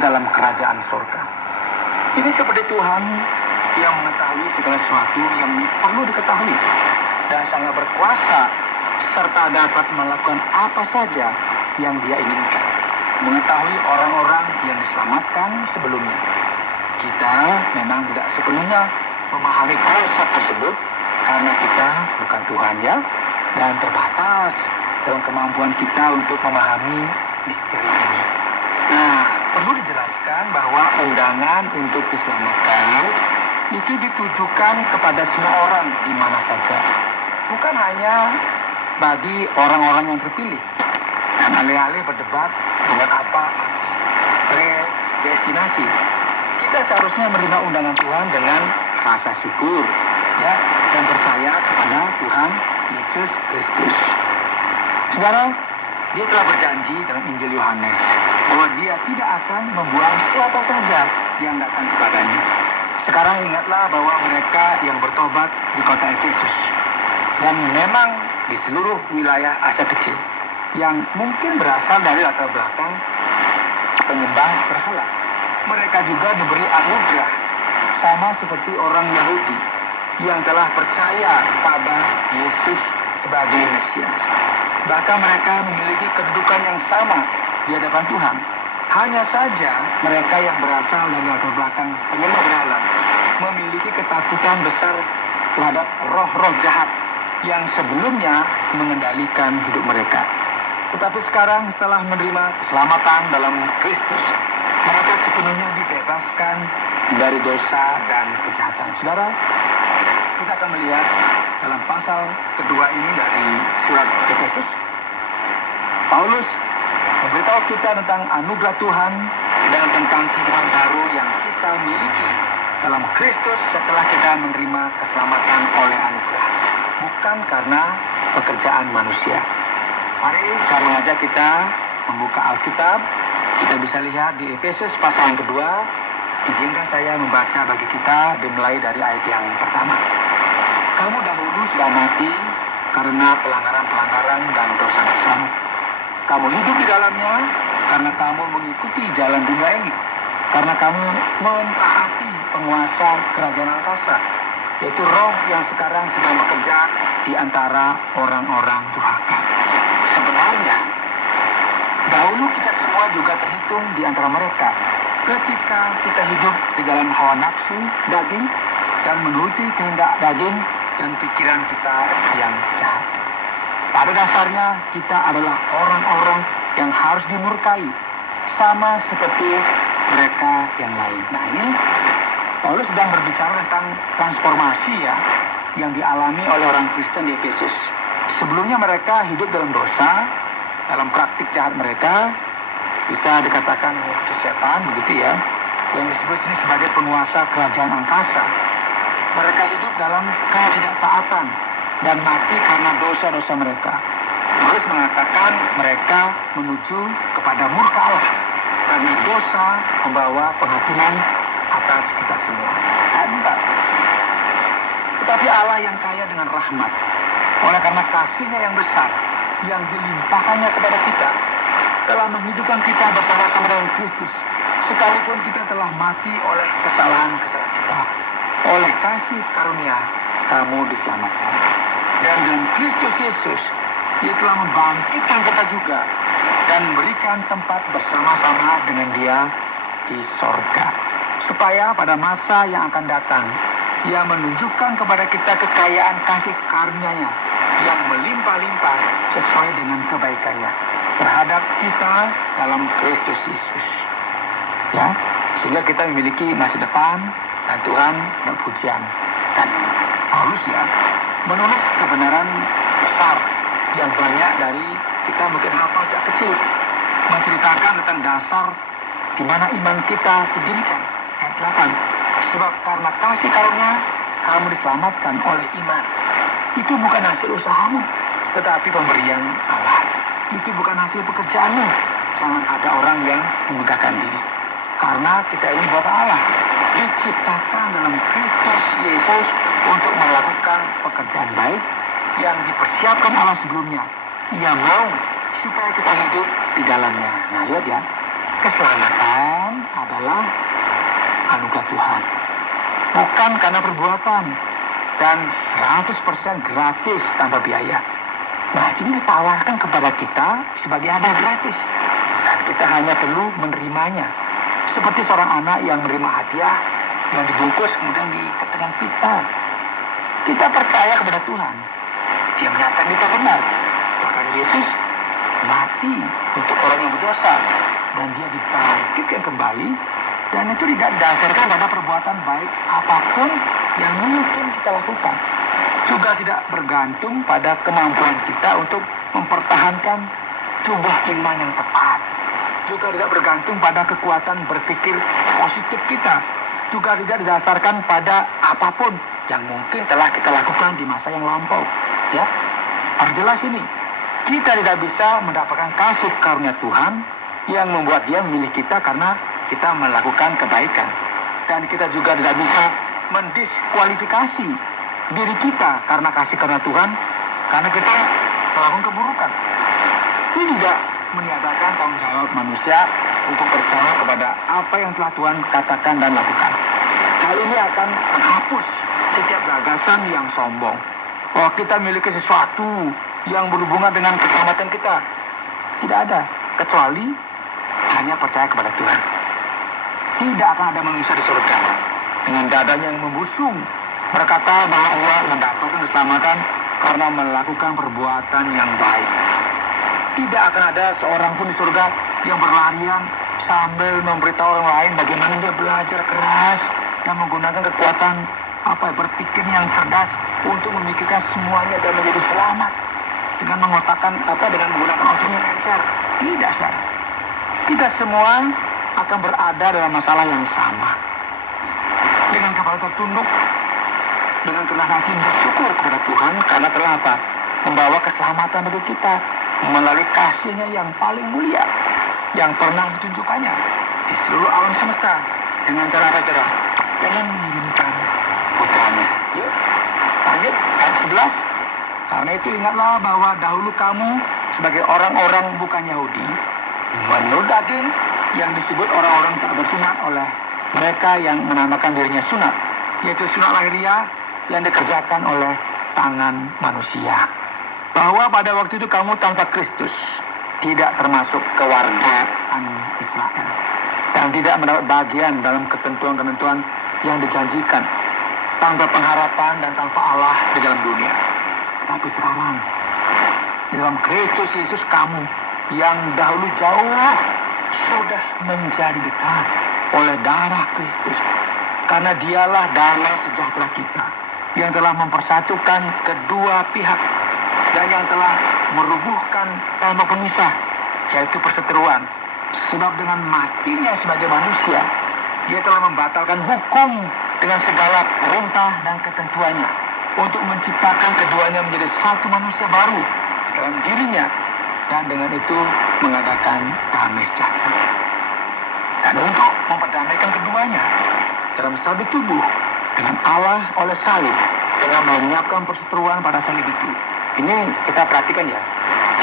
dalam kerajaan surga. Ini seperti Tuhan yang mengetahui segala sesuatu yang perlu diketahui dan sangat berkuasa serta dapat melakukan apa saja yang Dia inginkan. Mengetahui orang-orang yang diselamatkan sebelumnya. Kita memang tidak sepenuhnya memahami konsep tersebut karena kita bukan Tuhan ya, dan terbatas dalam kemampuan kita untuk memahami misteri ini. Nah, perlu dijelaskan bahwa undangan untuk diselamatkan itu ditujukan kepada semua orang di mana saja. Bukan hanya bagi orang-orang yang terpilih. Dan alih-alih berdebat dengan apa predestinasi, kita seharusnya menerima undangan Tuhan dengan rasa syukur ya, dan percaya kepada Tuhan Yesus Kristus. Saudara, Dia telah berjanji dalam Injil Yohanes bahwa Dia tidak akan membuang siapa saja yang datang kepadanya. Sekarang ingatlah bahwa mereka yang bertobat di kota Efesus dan memang di seluruh wilayah Asia Kecil yang mungkin berasal dari latar belakang penyembah berhala. Mereka juga diberi anugerah sama seperti orang Yahudi yang telah percaya pada Yesus sebagai Mesias. Bahkan mereka memiliki kedudukan yang sama di hadapan Tuhan. Hanya saja mereka yang berasal dari latar belakang penyembah berhala memiliki ketakutan besar terhadap roh-roh jahat yang sebelumnya mengendalikan hidup mereka. Tetapi sekarang setelah menerima keselamatan dalam Kristus, mereka sepenuhnya dibebaskan dari dosa dan kejahatan. Saudara, kita akan melihat dalam pasal kedua ini dari surat Efesus, Paulus memberitahu kita tentang anugerah Tuhan dan tentang kehidupan baru yang kita miliki dalam Kristus setelah kita menerima keselamatan oleh anugerah, bukan karena pekerjaan manusia. Mari sekarang aja kita membuka Alkitab. Kita bisa lihat di Efesus pasal yang kedua. Izinkan saya membaca bagi kita dimulai dari ayat yang pertama. Kamu dahulu sudah mati karena pelanggaran-pelanggaran dan dosa-dosamu. Kamu hidup di dalamnya karena kamu mengikuti jalan dunia ini. Karena kamu mentaati penguasa kerajaan angkasa, yaitu roh yang sekarang sedang bekerja di antara orang-orang durhaka. Sebenarnya, dahulu kita semua juga terhitung di antara mereka ketika kita hidup di dalam hawa nafsu daging dan menuruti kehendak daging dan pikiran kita yang jahat. Pada dasarnya kita adalah orang-orang yang harus dimurkai sama seperti mereka yang lain. Nah, ini Paulus sedang berbicara tentang transformasi ya yang dialami oleh orang Kristen di Efesus. Sebelumnya mereka hidup dalam dosa, dalam praktik jahat mereka, bisa dikatakan mengikuti setan, begitu ya, yang disebut sini sebagai penguasa kerajaan angkasa. Mereka hidup dalam ketidaktaatan dan mati karena dosa-dosa mereka. Paulus mengatakan mereka menuju kepada murka Allah karena dosa membawa penghakiman atas kita semua. Tetapi Allah yang kaya dengan rahmat, oleh karena kasih-Nya yang besar yang dilimpahkannya kepada kita, telah menghidupkan kita bersama-sama dengan Kristus, sekalipun kita telah mati oleh kesalahan-kesalahan kita. Oleh kasih karunia kamu diselamatkan. Dan dalam Kristus Yesus, Dia telah membangkitkan kita juga dan memberikan tempat bersama-sama dengan Dia di sorga, supaya pada masa yang akan datang Ia menunjukkan kepada kita kekayaan kasih karunia-Nya yang melimpah-limpah sesuai dengan kebaikannya terhadap kita dalam Kristus Yesus. Ya, sehingga kita memiliki masa depan dan Tuhan berpujian. Dan Paulus ya menulis kebenaran besar yang banyak dari kita mungkin hafal sejak kecil, menceritakan tentang dasar di mana iman kita didirikan. Ayat 8. Sebab karena kasih karunia kamu diselamatkan oleh iman. Itu bukan hasil usahamu, tetapi pemberian Allah. Itu bukan hasil pekerjaanmu. Jangan ada orang yang memegahkan diri. Karena kita ini buatan Allah, diciptakan dalam Kristus Yesus untuk melakukan pekerjaan baik yang dipersiapkan Allah sebelumnya. Ia mau supaya kita hidup di dalamnya. Nah, lihat ya, keselamatan adalah anugerah Tuhan. Bukan karena perbuatan. Dan 100% gratis tanpa biaya. Nah, ini ditawarkan kepada kita sebagai hadiah gratis. Dan kita hanya perlu menerimanya. Seperti seorang anak yang menerima hadiah yang dibungkus kemudian diikat dengan kita. Kita percaya kepada Tuhan. Dia menyatakan kita benar. Bahkan Yesus mati untuk orang yang berdosa. Dan dia dibangkitkan kembali. Dan itu tidak didasarkan pada perbuatan baik apapun yang mungkin kita lakukan. Juga tidak bergantung pada kemampuan kita untuk mempertahankan jumlah iman yang tepat. Juga tidak bergantung pada kekuatan berpikir positif kita. Juga tidak didasarkan pada apapun yang mungkin telah kita lakukan di masa yang lampau. Ya, harus jelas ini. Kita tidak bisa mendapatkan kasih karunia Tuhan yang membuat Dia memilih kita karena kita melakukan kebaikan. Dan kita juga tidak bisa mendiskualifikasi diri kita karena kasih karunia Tuhan karena kita melakukan keburukan. Ini tidak meniadakan tanggung jawab manusia untuk percaya kepada apa yang telah Tuhan katakan dan lakukan. Hal ini akan menghapus setiap gagasan yang sombong bahwa kita memiliki sesuatu yang berhubungan dengan keselamatan kita. Tidak ada, kecuali hanya percaya kepada Tuhan. Tidak akan ada manusia di surga dengan dadanya yang membusung berkata bahwa Allah mendapatkan keselamatan karena melakukan perbuatan yang baik. Tidak akan ada seorang pun di surga yang berlarian sambil memberitahu orang lain bagaimana dia belajar keras dan menggunakan kekuatan berpikir yang cerdas untuk memikirkan semuanya dan menjadi selamat dengan dengan menggunakan otak yang lancar. Tidak, saudara. Kita semua akan berada dalam masalah yang sama. Dengan kepala tertunduk, dengan rendah hati bersyukur kepada Tuhan karena telah membawa keselamatan bagi kita melalui kasih-Nya yang paling mulia yang pernah ditunjukkannya di seluruh alam semesta dengan cara apa? Dengan mengirimkan putranya. Yuk, lanjut ayat 11. Karena itu ingatlah bahwa dahulu kamu sebagai orang-orang bukan Yahudi menurut daging yang disebut orang-orang tak bersunat oleh mereka yang menamakan dirinya sunat, yaitu sunat lahiriah yang dikerjakan oleh tangan manusia. Bahwa pada waktu itu kamu tanpa Kristus, tidak termasuk kewargaan Israel, dan tidak mendapat bagian dalam ketentuan-ketentuan yang dijanjikan, tanpa pengharapan dan tanpa Allah di dalam dunia. Tapi sekarang, dalam Kristus Yesus kamu yang dahulu jauh sudah menjadi dekat oleh darah Kristus. Karena Dialah damai sejahtera kita yang telah mempersatukan kedua pihak dan yang telah merubuhkan tembok pemisah, yaitu perseteruan. Sebab dengan matinya sebagai manusia, Dia telah membatalkan hukum dengan segala perintah dan ketentuannya untuk menciptakan keduanya menjadi satu manusia baru dalam dirinya, dan dengan itu mengadakan damai sejahtera. Dan untuk memperdamaikan keduanya dalam satu tubuh dengan Allah oleh salib, dengan menyiapkan perseteruan pada salib itu. Ini kita perhatikan ya,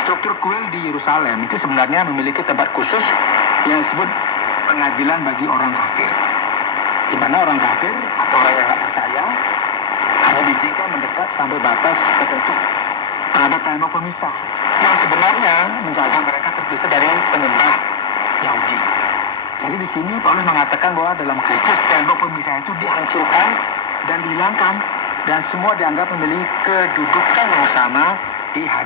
struktur kuil di Yerusalem itu sebenarnya memiliki tempat khusus yang disebut pengadilan bagi orang kafir, di mana orang kafir atau orang yang tidak percaya hanya diizinkan mendekat sampai batas tertentu. Ada tembok pemisah yang sebenarnya menjaga mereka terpisah dari penyembah Yahudi. Jadi di sini Paulus mengatakan bahwa dalam Kristus tembok pemisah itu dihancurkan dan dihilangkan, dan semua dianggap memiliki kedudukan yang sama di hadapan